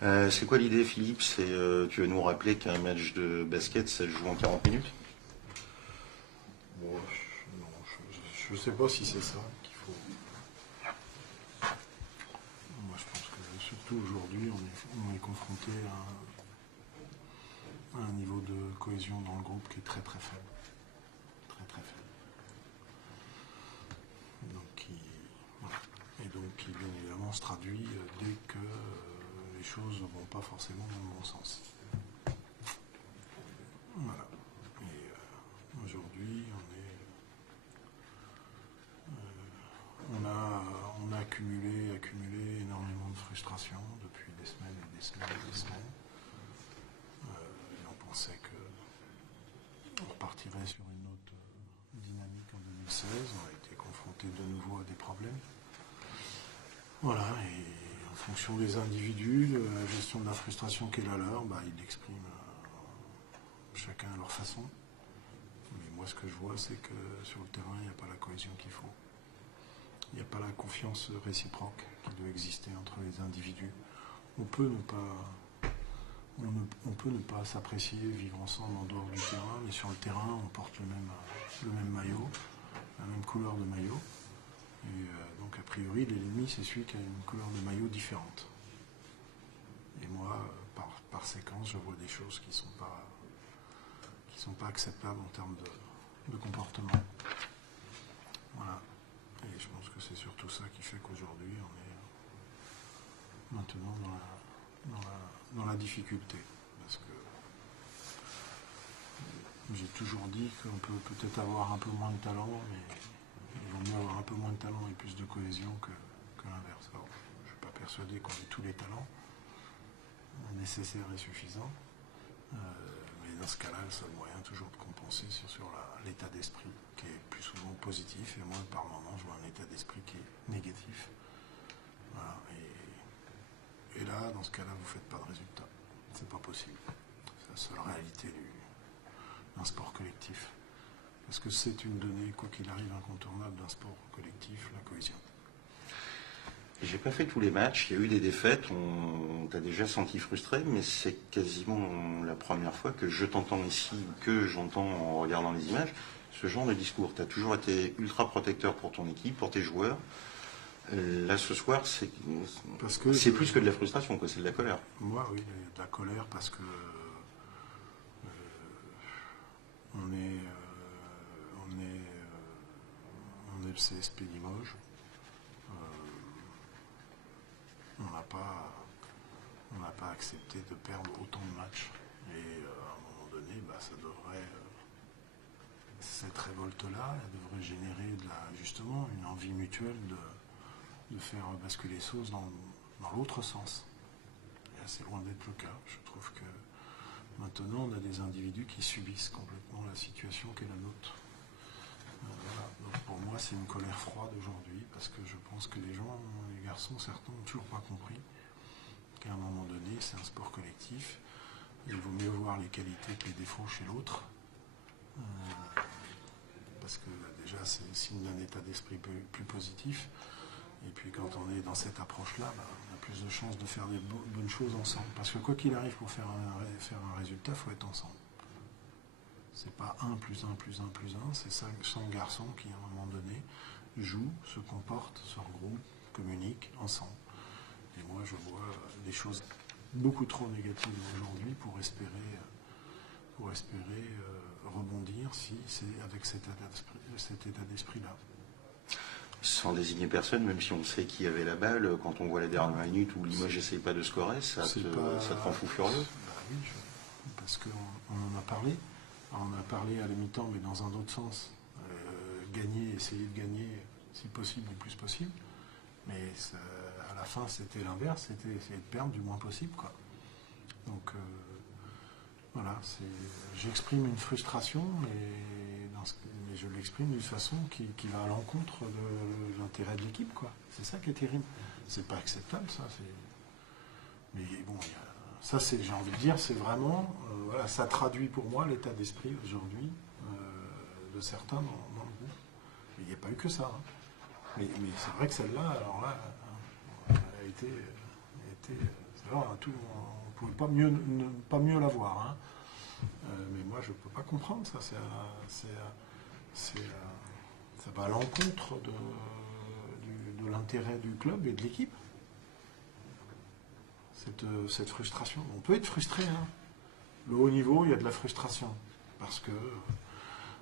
C'est quoi l'idée, Philippe? Tu veux nous rappeler qu'un match de basket, ça se joue en 40 minutes? Bon, non, je sais pas si c'est ça qu'il faut. Moi, je pense que surtout aujourd'hui, on est confronté à un niveau de cohésion dans le groupe qui est très très faible. Très très faible. Voilà. Et donc, qui bien évidemment se traduit dès que les choses ne vont pas forcément dans le bon sens. Voilà. Et aujourd'hui, on a accumulé énormément de frustration depuis des semaines et des semaines et des semaines. Et on pensait qu'on repartirait sur une autre dynamique en 2016. On a été confronté de nouveau à des problèmes. Voilà, et en fonction des individus, de la gestion de la frustration qui est la leur, ils l'expriment chacun à leur façon. Mais moi, ce que je vois, c'est que sur le terrain, il n'y a pas la cohésion qu'il faut. Il n'y a pas la confiance réciproque qui doit exister entre les individus. On peut ne pas s'apprécier, vivre ensemble en dehors du terrain, mais sur le terrain, on porte le même maillot, la même couleur de maillot. Et donc, a priori, l'ennemi, c'est celui qui a une couleur de maillot différente. Et moi, par séquence, je vois des choses qui sont pas acceptables en termes de comportement. Voilà. Et je pense que c'est surtout ça qui fait qu'aujourd'hui, on est maintenant dans la difficulté. Parce que j'ai toujours dit qu'on peut peut-être avoir un peu moins de talent, mais il vaut mieux avoir un peu moins de talent et plus de cohésion que l'inverse. Alors, je ne suis pas persuadé qu'on ait tous les talents nécessaires et suffisants. Mais dans ce cas-là, le seul moyen toujours de compenser, c'est sur l'état d'esprit, qui est plus souvent positif, et moi, par moment, je vois un état d'esprit qui est négatif. Voilà, et là, dans ce cas-là, vous ne faites pas de résultat. C'est pas possible. C'est la seule réalité d'un sport collectif. Parce que c'est une donnée, quoi qu'il arrive, incontournable d'un sport collectif, la cohésion. J'ai pas fait tous les matchs, il y a eu des défaites, on t'a déjà senti frustré, mais c'est quasiment la première fois que je t'entends ici, que j'entends en regardant les images, ce genre de discours. Tu as toujours été ultra protecteur pour ton équipe, pour tes joueurs. Là, ce soir, c'est plus que de la frustration, quoi, c'est de la colère. Moi, oui, il y a de la colère parce que on est le CSP Limoges. On n'a pas accepté de perdre autant de matchs. Et à un moment donné, ça devrait. Cette révolte-là, elle devrait générer justement une envie mutuelle de faire basculer les choses dans l'autre sens. Et là, c'est loin d'être le cas. Je trouve que maintenant, on a des individus qui subissent complètement la situation qui est la nôtre. Voilà. Donc pour moi, c'est une colère froide aujourd'hui, parce que je pense que les garçons, certains, n'ont toujours pas compris qu'à un moment donné, c'est un sport collectif. Il vaut mieux voir les qualités que les défauts chez l'autre. Parce que déjà, c'est le signe d'un état d'esprit plus positif. Et puis quand on est dans cette approche-là, on a plus de chances de faire des bonnes choses ensemble. Parce que quoi qu'il arrive, pour faire un résultat, il faut être ensemble. C'est pas 1 plus 1 plus 1 plus 1, c'est 5 garçons qui, à un moment donné, jouent, se comportent, se regroupent, communiquent ensemble. Et moi, je vois des choses beaucoup trop négatives aujourd'hui pour espérer rebondir si c'est avec cet état d'esprit-là. Sans désigner personne, même si on sait qui avait la balle, quand on voit la dernière minute où Limoges n'essaye pas de scorer, ça te rend fou furieux. Oui, parce qu'on en a parlé. On a parlé à la mi-temps, mais dans un autre sens. Essayer de gagner, si possible, du plus possible. Mais à la fin, c'était l'inverse, c'était essayer de perdre du moins possible, quoi. Donc, voilà, j'exprime une frustration, mais je l'exprime d'une façon qui va à l'encontre de l'intérêt de l'équipe, quoi. C'est ça qui est terrible. C'est pas acceptable, ça. Mais bon, ça, j'ai envie de dire, c'est vraiment, voilà, ça traduit pour moi l'état d'esprit aujourd'hui de certains dans le groupe. Mais il n'y a pas eu que ça. Mais c'est vrai que celle-là, alors là, a été Alors, on ne pouvait pas mieux l'avoir. Hein. Mais moi, je ne peux pas comprendre ça. Ça va à l'encontre de l'intérêt du club et de l'équipe. Cette frustration. On peut être frustré. Hein. Le haut niveau, il y a de la frustration. Parce que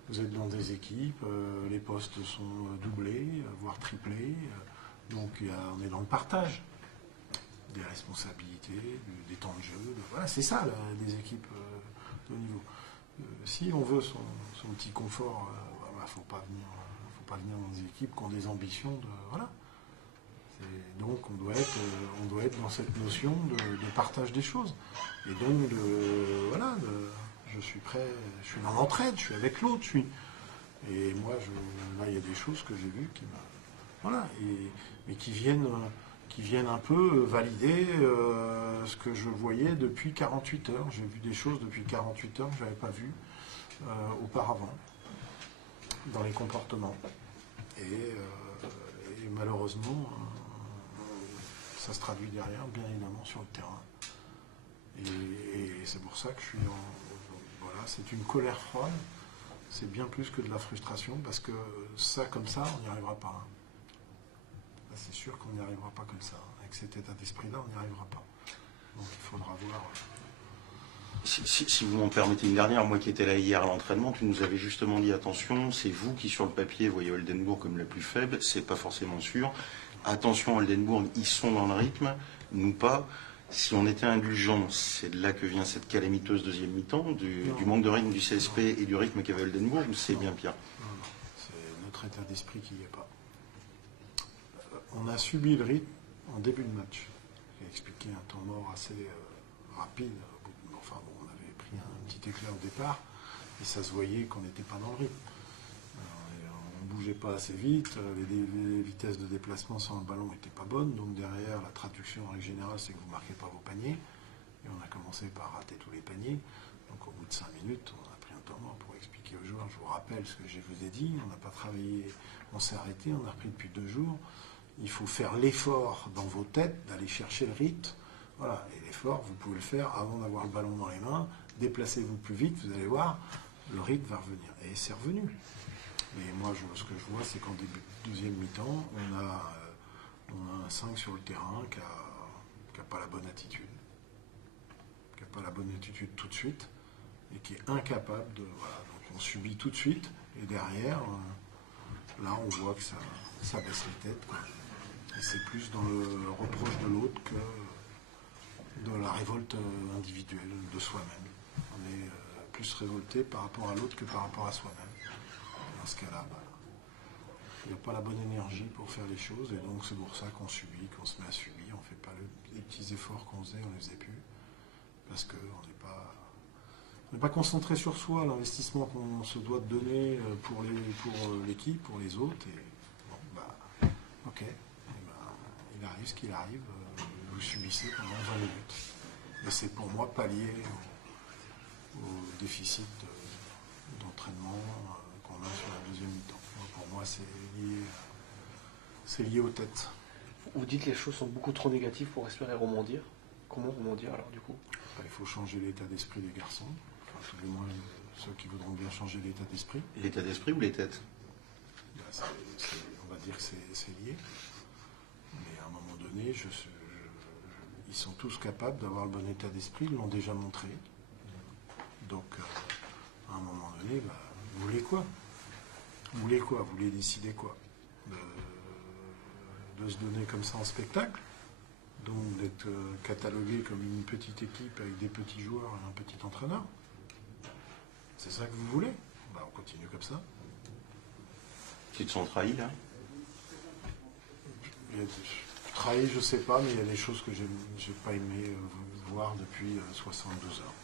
vous êtes dans des équipes, les postes sont doublés, voire triplés. Donc on est dans le partage des responsabilités, des temps de jeu. Voilà, c'est ça, là, des équipes de haut niveau. Si on veut son petit confort, il ne faut pas venir dans des équipes qui ont des ambitions de. Voilà. Donc on doit être dans cette notion de partage des choses. Et donc je suis prêt, je suis dans l'entraide, je suis avec l'autre, et moi là il y a des choses que j'ai vues qui mais qui viennent un peu valider ce que je voyais depuis 48 heures. J'ai vu des choses depuis 48 heures que je n'avais pas vues auparavant dans les comportements. Et malheureusement, ça se traduit derrière, bien évidemment, sur le terrain. Et c'est pour ça que je suis voilà, c'est une colère froide. C'est bien plus que de la frustration, parce que ça, comme ça, on n'y arrivera pas. Hein. C'est sûr qu'on n'y arrivera pas comme ça. Avec cet état d'esprit-là, on n'y arrivera pas. Donc il faudra voir. Si vous m'en permettez une dernière, moi qui étais là hier à l'entraînement, tu nous avais justement dit attention, c'est vous qui sur le papier voyez Oldenbourg comme la plus faible, c'est pas forcément sûr. Attention, Oldenbourg, ils sont dans le rythme, nous pas. Si on était indulgent, c'est de là que vient cette calamiteuse deuxième mi-temps, du manque de rythme du CSP et du rythme qu'avait Oldenbourg, ou c'est bien pire? Non, c'est notre état d'esprit qui n'y est pas. On a subi le rythme en début de match. J'ai expliqué un temps mort assez rapide. Enfin bon, on avait pris un petit éclat au départ, et ça se voyait qu'on n'était pas dans le rythme. On ne bougeait pas assez vite, les vitesses de déplacement sans le ballon n'étaient pas bonnes, donc derrière, la traduction en règle générale, c'est que vous ne marquez pas vos paniers, et on a commencé par rater tous les paniers. Donc au bout de 5 minutes, on a pris un temps mort pour expliquer aux joueurs, je vous rappelle ce que je vous ai dit, on n'a pas travaillé, on s'est arrêté, on a repris depuis 2 jours. Il faut faire l'effort dans vos têtes d'aller chercher le rythme. Voilà, et l'effort, vous pouvez le faire avant d'avoir le ballon dans les mains. Déplacez-vous plus vite, vous allez voir, le rythme va revenir. Et c'est revenu. Mais moi, ce que je vois, c'est qu'en début de deuxième mi-temps, on a un 5 sur le terrain qui n'a pas la bonne attitude. Qui n'a pas la bonne attitude tout de suite. Et qui est incapable de. Voilà, donc on subit tout de suite. Et derrière, là, on voit que ça baisse les têtes, quoi. Et c'est plus dans le reproche de l'autre que de la révolte individuelle de soi-même. On est plus révolté par rapport à l'autre que par rapport à soi-même. Dans ce cas-là, il n'y a pas la bonne énergie pour faire les choses, et donc c'est pour ça qu'on subit, qu'on se met à subir. On ne fait pas les petits efforts qu'on faisait, on ne les faisait plus. Parce qu'on n'est pas concentré sur soi, l'investissement qu'on se doit de donner pour l'équipe, pour les autres. Et bon, ok. Il arrive ce qu'il arrive, vous subissez pendant 20 minutes. Et c'est pour moi pallier au déficit d'entraînement qu'on a sur la deuxième mi-temps. Pour moi, c'est lié aux têtes. Vous dites que les choses sont beaucoup trop négatives pour espérer rebondir. Comment rebondir alors du coup? Il faut changer l'état d'esprit des garçons. Enfin, tout du moins ceux qui voudront bien changer l'état d'esprit. L'état d'esprit ou les têtes? On va dire que c'est lié. Mais à un moment donné, ils sont tous capables d'avoir le bon état d'esprit, ils l'ont déjà montré. Donc, à un moment donné, vous voulez quoi? Vous voulez quoi? Vous voulez décider quoi? De se donner comme ça en spectacle? Donc d'être catalogué comme une petite équipe avec des petits joueurs et un petit entraîneur? C'est ça que vous voulez? On continue comme ça. Tu te sens trahi là? Trahi, je sais pas, mais il y a des choses que j'ai pas aimé voir depuis 72 heures.